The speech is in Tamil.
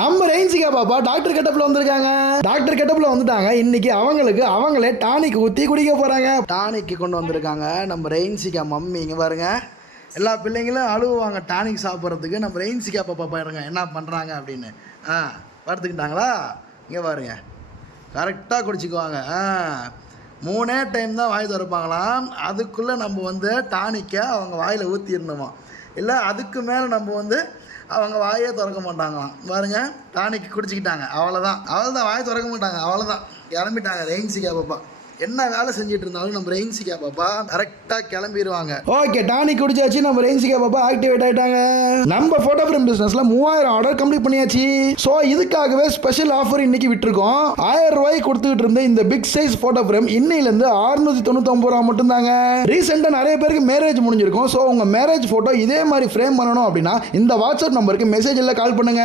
நம்ம ரெயின்சிகா பாப்பா டாக்டர் கெட்டப்ல வந்திருக்காங்க. டாக்டர் கெட்டப்ல வந்துட்டாங்க. இன்னைக்கு அவங்களுக்கு அவங்களே டானிக் ஊற்றி குடிக்க போறாங்க. டானிக் கொண்டு வந்திருக்காங்க நம்ம ரெயின்சிகா மம்மி. இங்க பாருங்க, எல்லா பிள்ளைங்களும் அழுவாங்க டானிக் சாப்பிட்றதுக்கு. நம்ம ரெயின்சிகா பாப்பா பாருங்க என்ன பண்ணுறாங்க அப்படின்னு. படுத்துக்கிட்டாங்களா? இங்கே பாருங்க, கரெக்டாக குடிச்சிக்குவாங்க. 3 டைம் தான் வாய் திறப்பாங்களாம். அதுக்குள்ளே நம்ம வந்து டானிக்கை அவங்க வாயில் ஊற்றிடணுமா, இல்லை அதுக்கு மேலே நம்ம வந்து அவங்க வாயே திறக்க மாட்டாங்களாம். பாருங்க, டானிக் குடிச்சிக்கிட்டாங்க, அவ்வளோதான் வாயை திறக்க மாட்டாங்க, அவ்வளோதான் கிளம்பிட்டாங்க. ரெயின்சிகா பாப்பா என்ன வேலை செஞ்சுட்டு இருந்தாலும் நம்ம ரெயின்சிகா பாப்பா கரெக்டாக கிளம்பிடுவாங்க. ஓகே, டானிக் குடிச்சாச்சு. நம்ம ரெயின்சிகா பாப்பா ஆக்டிவேட் ஆகிட்டாங்க. நம்ம ஃபோட்டோ ஃப்ரேம் பிஸ்னஸில் 3000 ஆர்டர் கம்ப்ளீட் பண்ணியாச்சு. ஸோ இதுக்காகவே ஸ்பெஷல் ஆஃபர் இன்னைக்கு விட்டுருக்கோம். 1000 ரூபாய்க்கு கொடுத்துக்கிட்டு இருந்த இந்த பிக் சைஸ் ஃபோட்டோ ஃப்ரேம் இன்னையிலேருந்து 699 ரூபா மட்டும்தாங்க. ரீசெண்டாக நிறைய பேருக்கு மேரேஜ் முடிஞ்சிருக்கும். ஸோ உங்கள் மேரேஜ் ஃபோட்டோ இதே மாதிரி ஃப்ரேம் பண்ணணும் அப்படின்னா இந்த வாட்ஸ்அப் நம்பருக்கு மெசேஜ் இல்லை, கால் பண்ணுங்க.